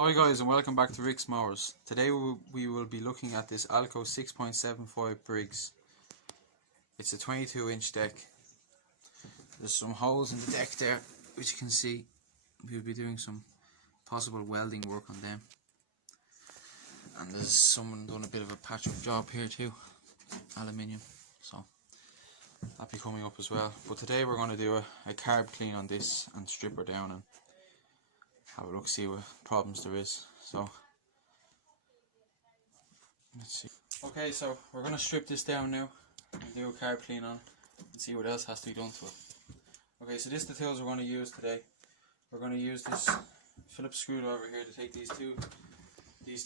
Hi guys, and welcome back to Rick's Mowers. Today we will be looking at this Alco 6.75 Briggs. It's a 22-inch deck. There's some holes in the deck there, which you can see. We'll be doing some possible welding work on them. And there's someone done a bit of a patch-up job here too, aluminium. So that'll be coming up as well. But today we're going to do a carb clean on this and strip her down and have a look, see what problems there is. So let's see. Okay, so we're going to strip this down now and do a carb clean on and see what else has to be done to it. Okay, so this is the tools we're going to use today. We're going to use this Phillips screwdriver here to take these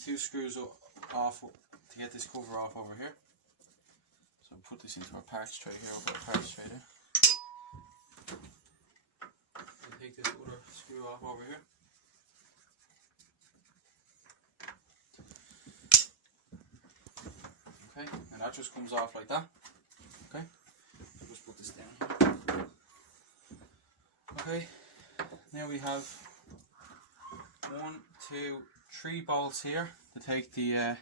two screws off to get this cover off over here. So we'll put this into our parts tray here. We'll put our parts tray there. We'll take this other screw off over here. Okay, and that just comes off like that. Okay, so just put this down here. Okay, now we have 1, 2, 3 bolts here to take the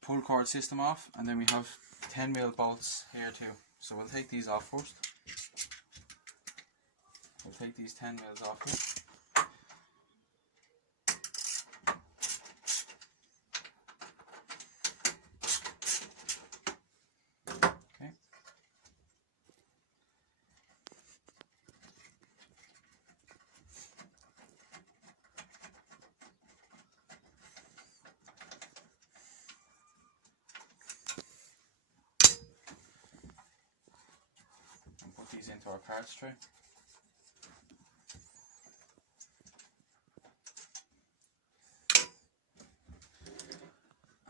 pull cord system off, and then we have 10mm bolts here too. So we'll take these off first. We'll take these 10mm off here. These into our parts tray.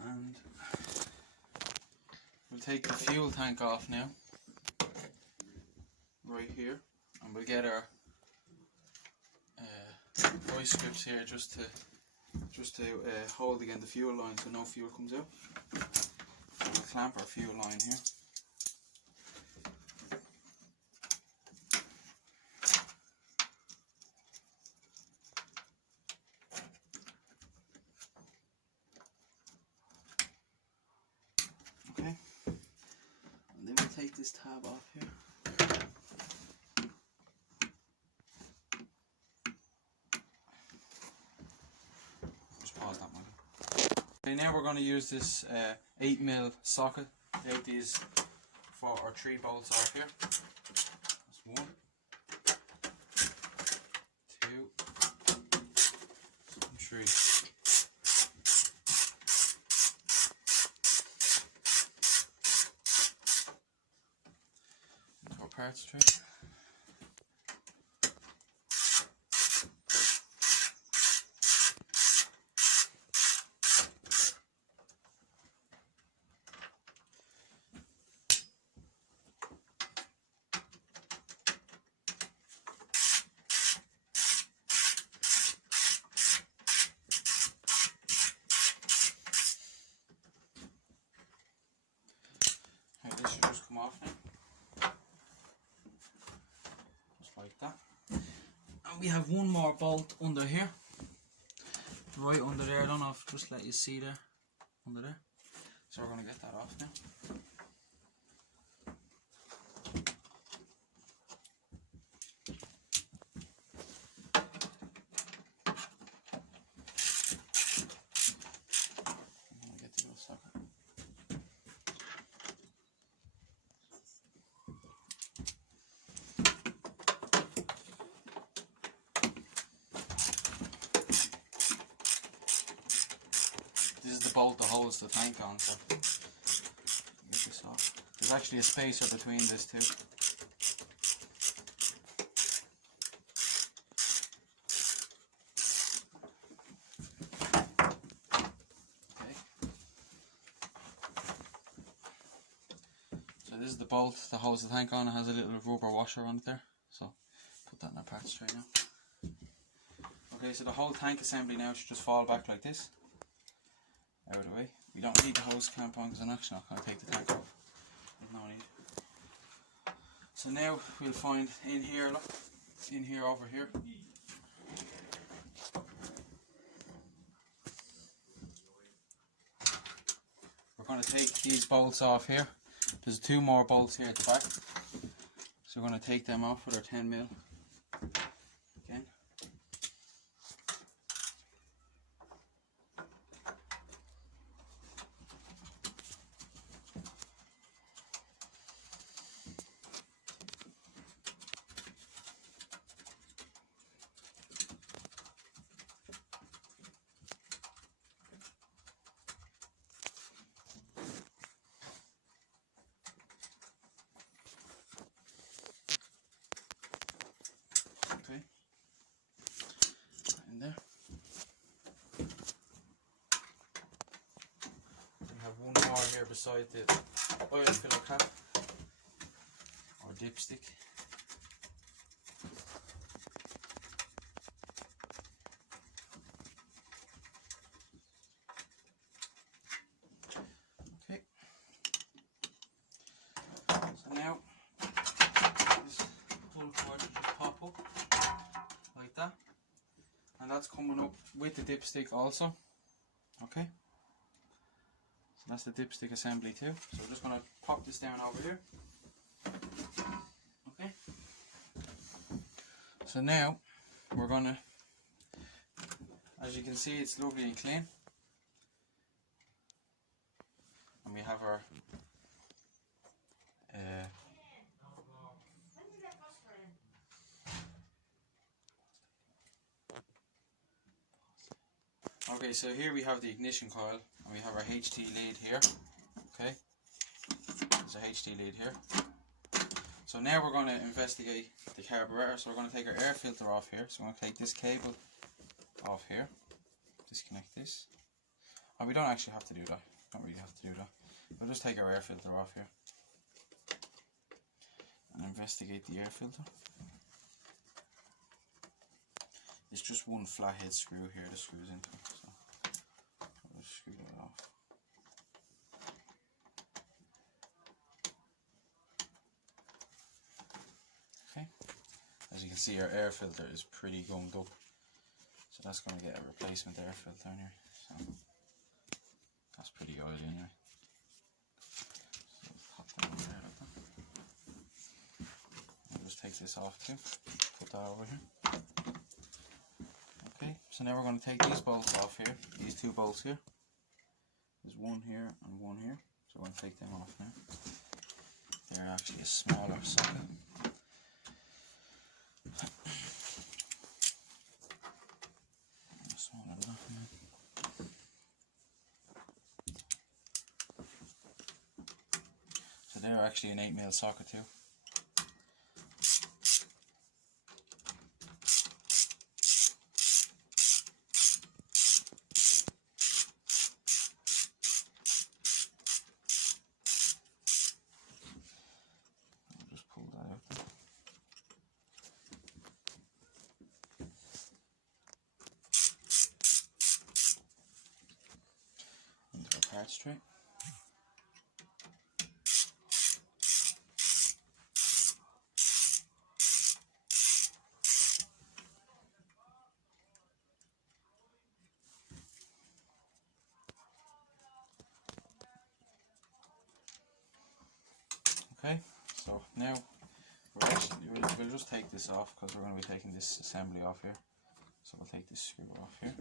And we'll take the fuel tank off now, right here, and we'll get our vice grips here just to hold again the fuel line so no fuel comes out. So we'll clamp our fuel line here. Okay, and then we'll take this tab off here. Just pause that one. Okay, now we're going to use this 8mm socket to take these for our 3 bolts off here. That's 1, 2, and 3. Parts tray. Okay, this should just come off now. Like that. And we have one more bolt under here, right under there. I don't know if just let you see there, under there. So we're going to get that off now. I'm going to get the little socket. This is the bolt that holds the tank on, so get this off. There's actually a spacer between this two. Okay. So this is the bolt that holds the tank on. It has a little rubber washer on it there. So put that in our parts tray now. Okay, so the whole tank assembly now should just fall back like this. Out of the way. We don't need the hose clamp on because I'm actually not going to take the tank off. There's no need. So now we'll find in here, look, in here, over here. going to take these bolts off here. There's 2 more bolts here at the back. So we're going to take them off with our 10mm. Again. Okay, in there. We have one more here beside the oil filler cap or dipstick. Okay. So now this pull cord should just pop up like that, and that's coming up with the dipstick also. Okay, so that's the dipstick assembly too. So we're just going to pop this down over here. Okay, so now we're going to, as you can see, it's lovely and clean, and we have our okay, so here we have the ignition coil, and we have our HT lead here. Okay, there's a HT lead here. So now we're going to investigate the carburetor. So we're going to take our air filter off here. So I'm going to take this cable off here, disconnect this. And we don't actually have to do that. Don't really have to do that. We'll just take our air filter off here and investigate the air filter. It's just one flathead screw here that screws into it, so I'll just screw that off. Okay, as you can see, our air filter is pretty gummed up, so that's going to get a replacement air filter in here. So that's pretty oily anyway. So pop that over there like that. I'll just take this off too. Put that over here. Okay, so now we're going to take these bolts off here, these 2 bolts here. There's one here and one here, so we're going to take them off now. They're actually a smaller socket. Smaller enough now. So they're actually an 8mm socket too. Parts tray. Okay, so now we'll just take this off because we're going to be taking this assembly off here. So we'll take this screw off here.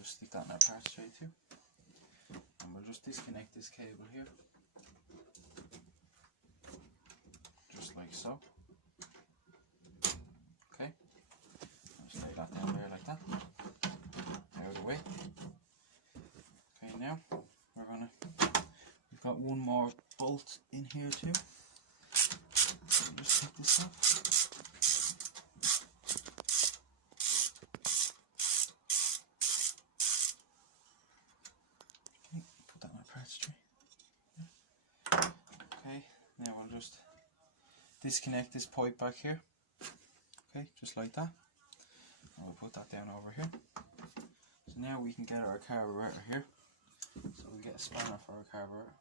Just stick that in our parts tray too, and we'll just disconnect this cable here, just like so. Okay, just lay that down there like that, out of the way. Okay, now we've got one more bolt in here too. So just take this off. Okay, now we'll just disconnect this pipe back here. Okay, just like that. And we'll put that down over here. So now we can get our carburetor here. So we'll get a spanner for our carburetor.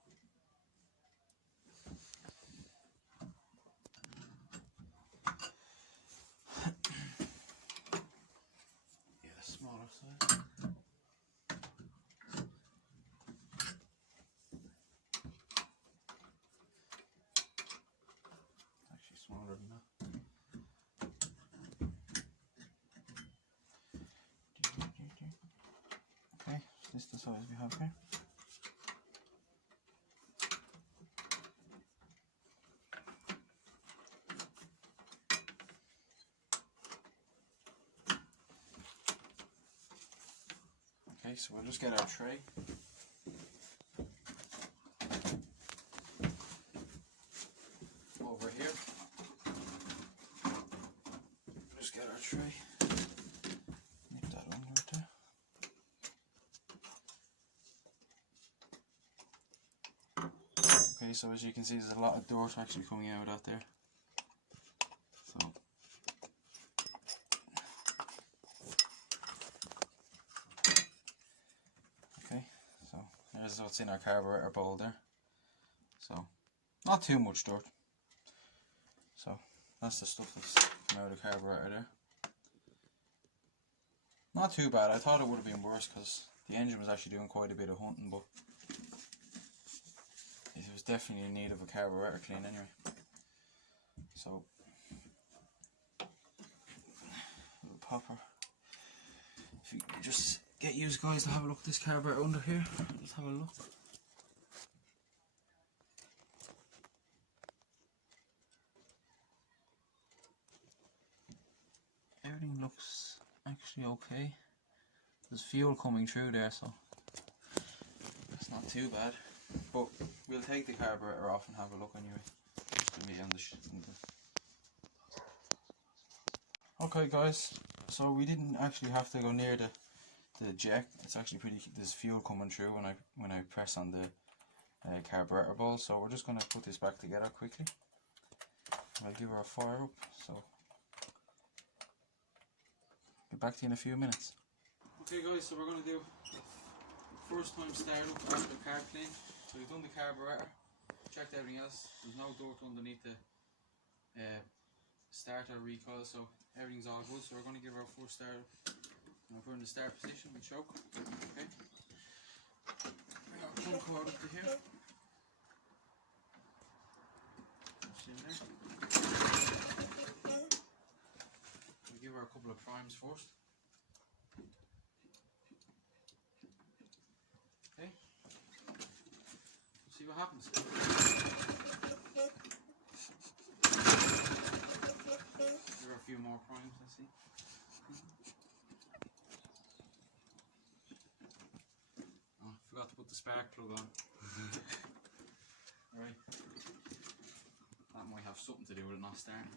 Yeah, smaller size. this the size we have here. Okay, so we'll just get our tray. Over here. Just get our tray. Nip that under there. Okay, so as you can see, there's a lot of dirt actually coming out of there. So okay, so there's what's in our carburetor bowl there. So not too much dirt. So that's the stuff that's come out of the carburetor there. Not too bad. I thought it would have been worse because the engine was actually doing quite a bit of hunting, but it was definitely in need of a carburetor clean anyway. So little popper. If you just get you guys to have a look at this carburetor under here, just have a look. Everything looks actually okay. There's fuel coming through there, so it's not too bad. But we'll take the carburetor off and have a look anyway. Just to be on the okay, guys. So we didn't actually have to go near the jack. It's actually pretty. There's fuel coming through when I press on the carburetor ball. So we're just going to put this back together quickly. I'll give her a fire up. So. Get back to you in a few minutes. Okay guys, so we're going to do first time start up after the carb clean. So we've done the carburetor, checked everything else. There's no dirt underneath the starter recoil, so everything's all good. So we're going to give our first start up. Now we're in the start position with choke. Okay. Bring our pull cord up to here. Push in there. Give her a couple of primes first. Okay. See what happens. Give her a few more primes, let's see. Oh, I forgot to put the spark plug on. Alright. That might have something to do with it not starting.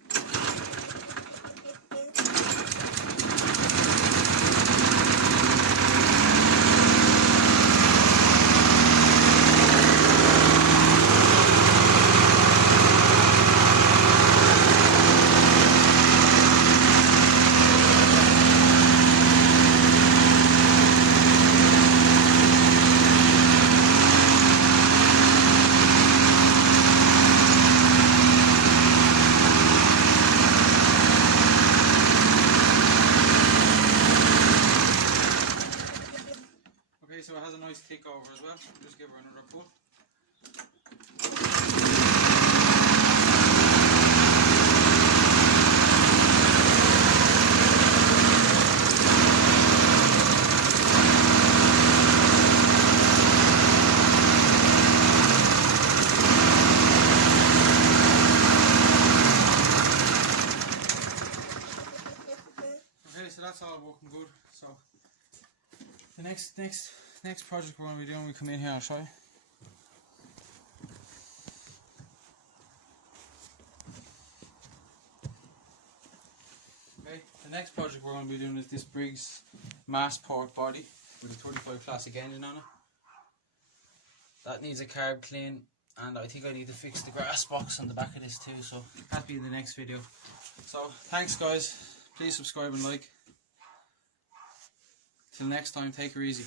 So it has a nice tick over as well. Just give her another pull. Okay, so that's all working good. So the next project we're going to be doing, we come in here and I'll show you. Okay, the next project we're going to be doing is this Briggs mass port body with a 35 classic engine on it. That needs a carb clean, and I think I need to fix the grass box on the back of this too, so that'll be in the next video. So thanks guys, please subscribe and like. Till next time, take her easy.